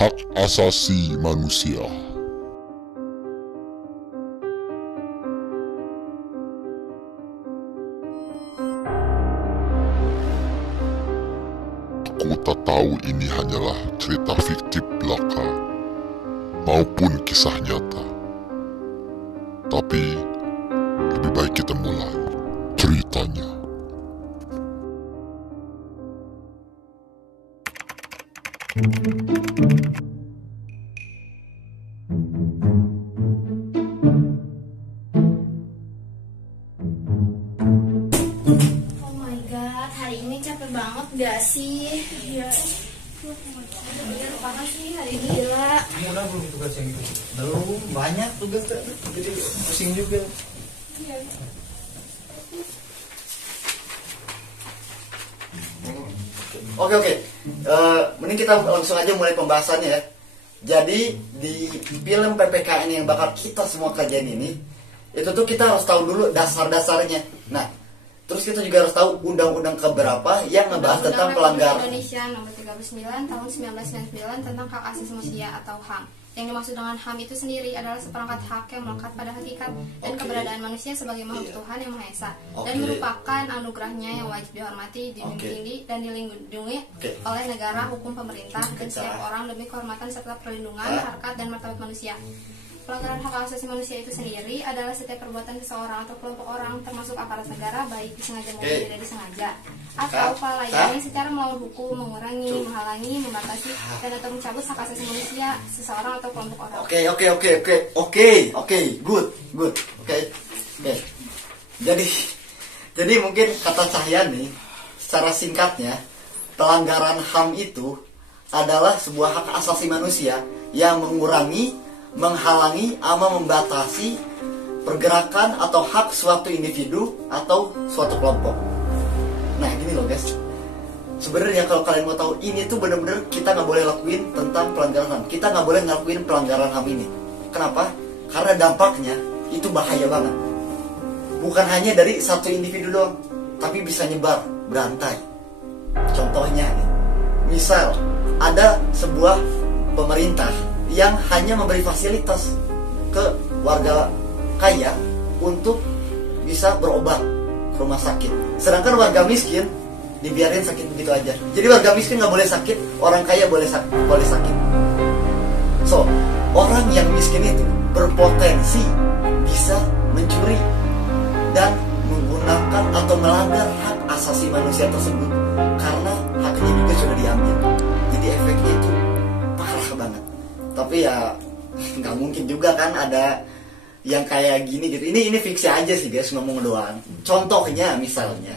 hak asasi manusia. Aku tak tahu ini hanyalah cerita fiktif belaka maupun kisah nyata. Tapi lebih baik kita mulai ceritanya. Oh my god, hari ini capek banget gak sih? Iya. Bener banget sih hari ini, gila. Kamu udah belum tugas yang itu? Belum, banyak tugas jadi pusing juga. Iya. Oke. Mending kita langsung aja mulai pembahasannya ya. Jadi di film PPKN yang bakal kita semua kajian ini, itu tuh kita harus tahu dulu dasar-dasarnya. Nah, terus kita juga harus tahu undang-undang keberapa yang ngebahas tentang pelanggaran. Indonesia nomor 39 tahun 1999 tentang hak asasi manusia atau HAM. Yang dimaksud dengan HAM itu sendiri adalah seperangkat hak yang melekat pada hakikat dan keberadaan manusia sebagai makhluk Tuhan yang Maha Esa dan merupakan anugerahnya yang wajib dihormati, dilindungi dan dilindungi oleh negara, hukum pemerintah dan setiap orang demi kehormatan serta perlindungan harkat dan martabat manusia. Pelanggaran hak asasi manusia itu sendiri adalah setiap perbuatan seseorang atau kelompok orang termasuk aparat negara baik disengaja maupun tidak disengaja atau kelalaian yang secara melawan hukum, mengurangi, menghalangi, membatasi dan atau mencabut hak asasi manusia seseorang atau kelompok orang. Oke, good. Jadi mungkin kata Cahyani secara singkatnya, pelanggaran HAM itu adalah sebuah hak asasi manusia yang mengurangi, menghalangi, ama membatasi pergerakan atau hak suatu individu atau suatu kelompok. Nah gini loh guys, sebenarnya kalau kalian mau tahu, ini tuh bener-bener kita nggak boleh lakuin tentang pelanggaran HAM. Kita nggak boleh ngelakuin pelanggaran HAM ini. Kenapa? Karena dampaknya itu bahaya banget. Bukan hanya dari satu individu doang, tapi bisa nyebar, berantai. Contohnya nih, misal ada sebuah pemerintah yang hanya memberi fasilitas ke warga kaya untuk bisa berobat ke rumah sakit, sedangkan warga miskin dibiarin sakit begitu aja. Jadi warga miskin nggak boleh sakit, orang kaya boleh sakit. So, orang yang miskin itu berpotensi bisa mencuri dan menggunakan atau melanggar hak asasi manusia tersebut karena haknya juga sudah diambil. Jadi efeknya itu parah banget. Tapi ya nggak mungkin juga kan ada yang kayak gini gitu. Ini fiksi aja sih guys, ngomong doang. Contohnya misalnya,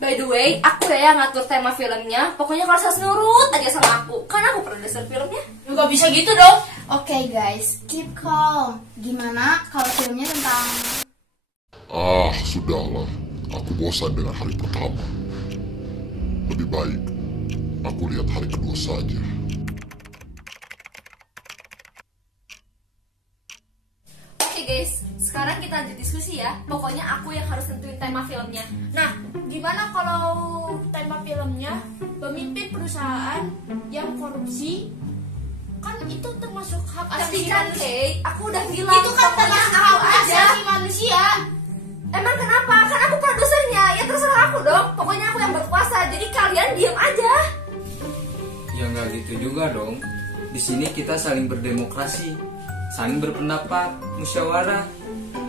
by the way, aku ya yang ngatur tema filmnya. Pokoknya kalau harus nurut aja sama aku, kan aku produser filmnya. Nggak bisa gitu dong. Oke guys, keep calm. Gimana kalau filmnya tentang... Sudahlah. Aku bosan dengan hari pertama. Lebih baik aku lihat hari kedua saja. Oke guys, sekarang kita lanjut diskusi ya. Pokoknya aku yang harus tentuin tema filmnya. Nah, gimana kalau tema filmnya pemimpin perusahaan yang korupsi? Kan itu termasuk hak Tapi asasi kan manusia. Kay, aku udah bilang Itu kan pokoknya termasuk aku hak aja. asasi manusia. Emang kenapa? Kan aku produsernya. Ya terserah aku dong. Pokoknya aku yang berkuasa. Jadi kalian diam aja. Ya nggak gitu juga dong. Di sini kita saling berdemokrasi, saling berpendapat, musyawarah.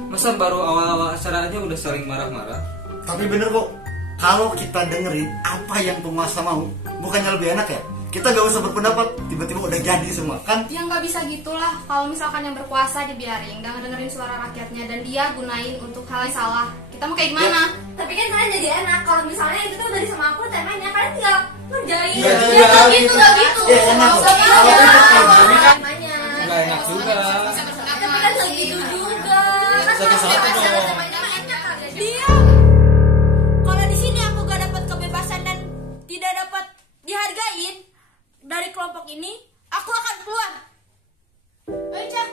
Masa baru awal-awal acara aja udah saling marah-marah? tapi bener kok, kalau kita dengerin apa yang penguasa mau, bukannya lebih enak ya? Kita gak usah berpendapat, tiba-tiba udah jadi semua kan? Ya nggak bisa gitulah. Kalau misalkan yang berkuasa dibiarin, nggak dengerin suara rakyatnya dan dia gunain untuk hal yang salah. Kita mau kayak gimana? Tapi kan kalian jadi enak. Kalau misalnya itu tuh udah sama aku temanya, kalian tinggal ngerjain. Iya, Ya nggak gitu, nggak gitu. Ya, enak. Nggak usah Kalau gitu. kita kayak gini kan, Temanya. Nggak enak juga. Tapi kan nggak gitu juga. Kan Satu-satu dong. Diam. Kalau di sini aku gak dapat kebebasan dan tidak dapat dihargain dari kelompok ini, aku akan keluar. Ayo, Cah.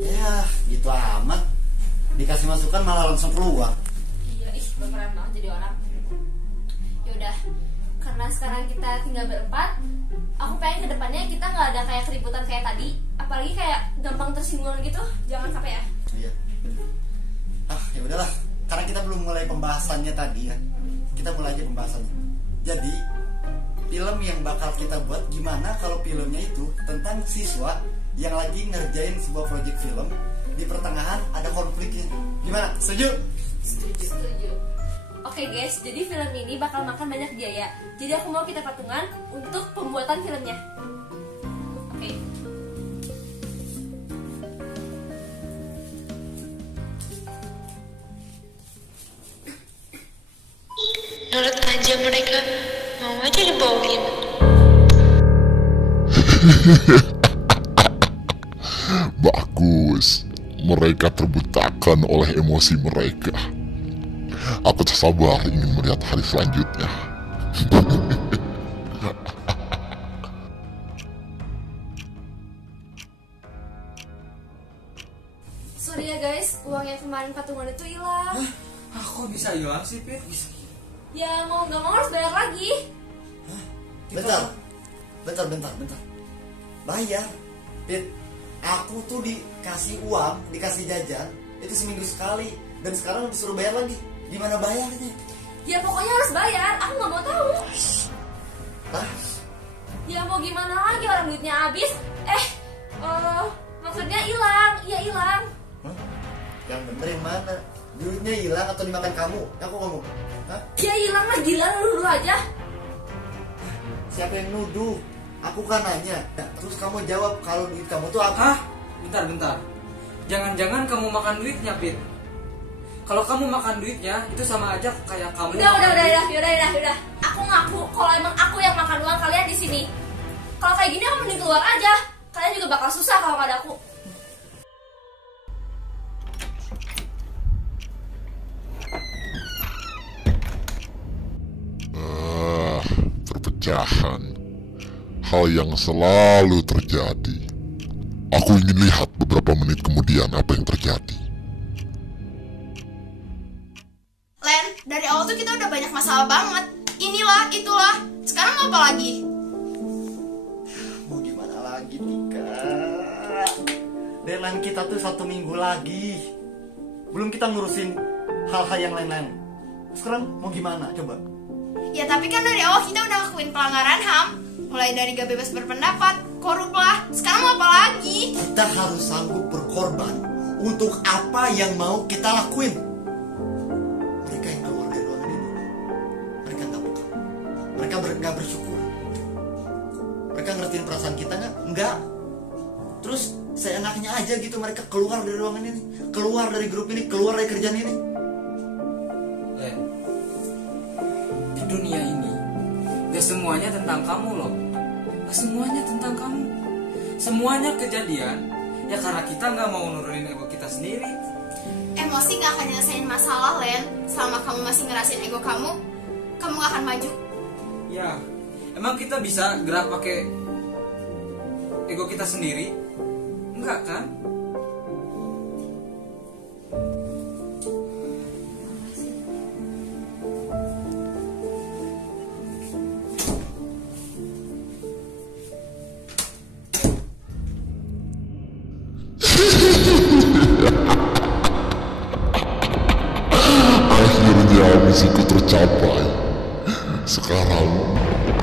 ya gitu amat. dikasih masukan malah langsung keluar. Iya, ih, berperan banget jadi orang. Yaudah, karena sekarang kita tinggal berempat, aku pengen kedepannya kita nggak ada kayak keributan kayak tadi, apalagi kayak gampang tersinggung gitu, jangan sampai ya. Iya. Ya udahlah, karena kita belum mulai pembahasannya tadi ya. Kita mulai aja pembahasannya. Jadi film yang bakal kita buat gimana kalau filmnya itu tentang siswa yang lagi ngerjain sebuah proyek film, di pertengahan ada konfliknya. Gimana? Setuju? Setuju. Oke guys, jadi film ini bakal makan banyak biaya. Jadi aku mau kita patungan untuk pembuatan filmnya. Oke. Nurut aja mereka, mau aja dibohongin. Bagus. Mereka terbutakan oleh emosi mereka. Aku tak sabar ingin melihat hari selanjutnya. Sorry ya guys, uang yang kemarin patungan itu hilang. Kok bisa hilang sih, Pit? Ya mau nggak mau harus bayar lagi. Bentar. Bayar. Pit, aku tuh dikasih uang, dikasih jajan itu seminggu sekali, dan sekarang disuruh bayar lagi. Gimana bayarnya? Ya pokoknya harus bayar, aku nggak mau tahu. Hah? Ya mau gimana lagi, orang duitnya habis. Maksudnya hilang, iya hilang. Hah? Yang bener yang mana? Duitnya hilang atau dimakan kamu? Aku ngomong. Hah? Ya hilang lah, gila lu dulu aja. Siapa yang nuduh? Aku kan nanya. Terus kamu jawab kalau duit kamu tuh apa? Hah? Bentar. Jangan-jangan kamu makan duitnya, Pit. Kalau kamu makan duitnya, itu sama aja kayak kamu. Udah. Aku ngaku kalau emang aku yang makan uang kalian di sini. Kalau kayak gini aku mending keluar aja. Kalian juga bakal susah kalau nggak ada aku. Perpecahan. Hal yang selalu terjadi. Aku ingin lihat beberapa menit kemudian apa yang terjadi. Len, dari awal tuh kita udah banyak masalah banget. Inilah, itulah. Sekarang mau apa lagi? Mau gimana lagi, Tika? Deadline kita tuh 1 minggu lagi. Belum kita ngurusin hal-hal yang lain-lain. Sekarang mau gimana? Coba. Ya tapi kan dari awal kita udah ngelakuin pelanggaran HAM. Mulai dari gak bebas berpendapat, korup lah. Sekarang mau apa lagi? Kita harus sanggup berkorban untuk apa yang mau kita lakuin. Mereka yang keluar dari ruangan ini, mereka gak peka. Mereka gak bersyukur. Mereka ngertiin perasaan kita gak? Enggak. Terus seenaknya aja gitu mereka keluar dari ruangan ini, keluar dari grup ini, keluar dari kerjaan ini. Di dunia ini gak semuanya tentang kamu loh. Gak semuanya tentang kamu. Semuanya kejadian ya karena kita gak mau nurunin ego kita sendiri. Emosi gak akan nyelesain masalah, Len. Selama kamu masih ngerasain ego kamu gak akan maju. Ya, emang kita bisa gerak pakai ego kita sendiri? Enggak kan? Akhirnya misiku tercapai. Sekarang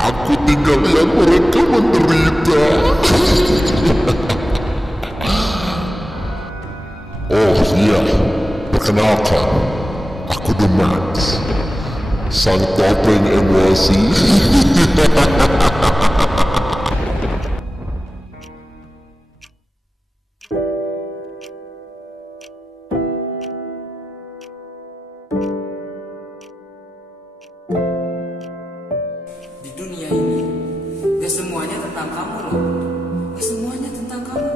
aku tinggal lihat mereka menderita. Oh iya, perkenalkan, aku The Max, sang topeng emosi. Di dunia ini gak semuanya tentang kamu loh. Gak semuanya tentang kamu.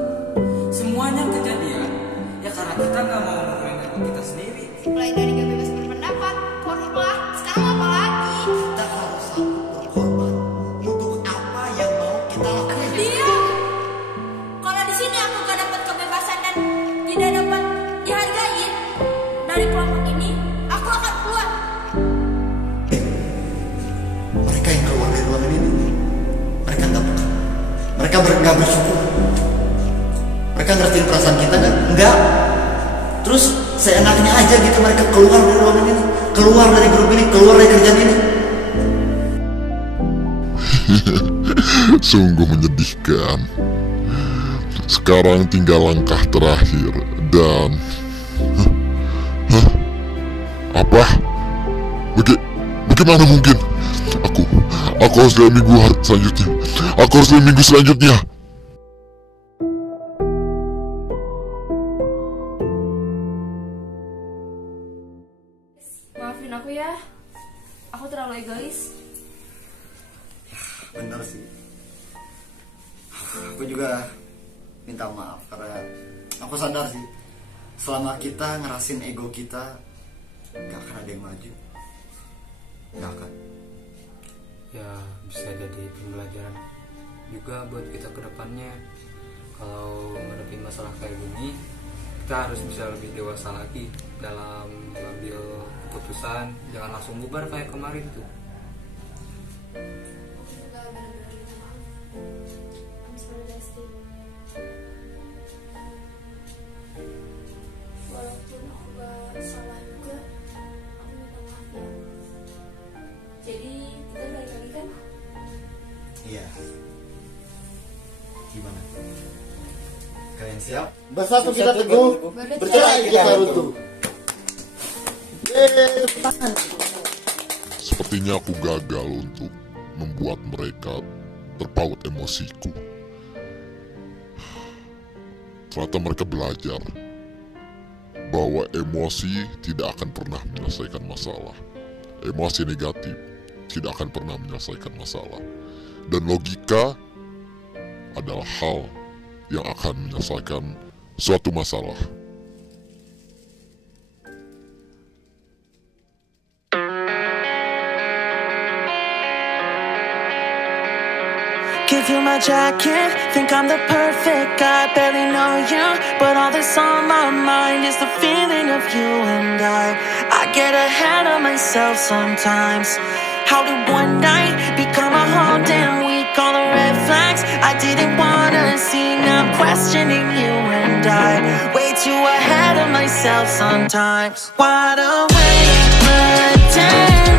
Semuanya kejadian ya karena kita gak mau nurunin ego kita sendiri. Mulai dari gak bebas berpendapat, korup lah. Sekarang mau apa lagi? Kita harus sanggup berkorban untuk apa yang mau kita lakuin. Diam. Kalau di sini aku gak dapat kebebasan dan tidak dapat dihargain, Mereka nggak bersyukur. Mereka ngertiin perasaan kita kan? Enggak. Terus seenaknya aja gitu mereka keluar dari ruangan ini, keluar dari grup ini, keluar dari kerjaan ini. Sungguh menyedihkan. Sekarang tinggal langkah terakhir dan apa? Bagaimana mungkin? Aku harus lihat minggu selanjutnya. Aku harus lihat minggu selanjutnya. Maafin aku ya, aku terlalu egois. Bener sih. Aku juga minta maaf karena aku sadar sih, selama kita ngerasin ego kita, gak akan ada yang maju. Gak akan. Ya bisa jadi pembelajaran juga buat kita ke depannya. Kalau ngadepin masalah kayak gini, kita harus bisa lebih dewasa lagi dalam mengambil keputusan. Jangan langsung bubar kayak kemarin tuh. Walaupun aku gak salah juga, aku minta maaf ya. Jadi kita balik lagi kan? Iya. Gimana? Kalian siap? Bersatu kita teguh, bercerai kita runtuh. Sepertinya aku gagal untuk membuat mereka terpaut emosiku. Ternyata mereka belajar bahwa emosi tidak akan pernah menyelesaikan masalah. Emosi negatif tidak akan pernah menyelesaikan masalah. Dan logika adalah hal yang akan menyelesaikan suatu masalah. Give you my jacket, think I'm the perfect guy. Barely know you, but all that's on my mind is the feeling of you and I get ahead of myself sometimes. How did one night become a whole damn week? All the red flags I didn't wanna see. Now I'm questioning you and I way too ahead of myself sometimes. Wide awake, pretend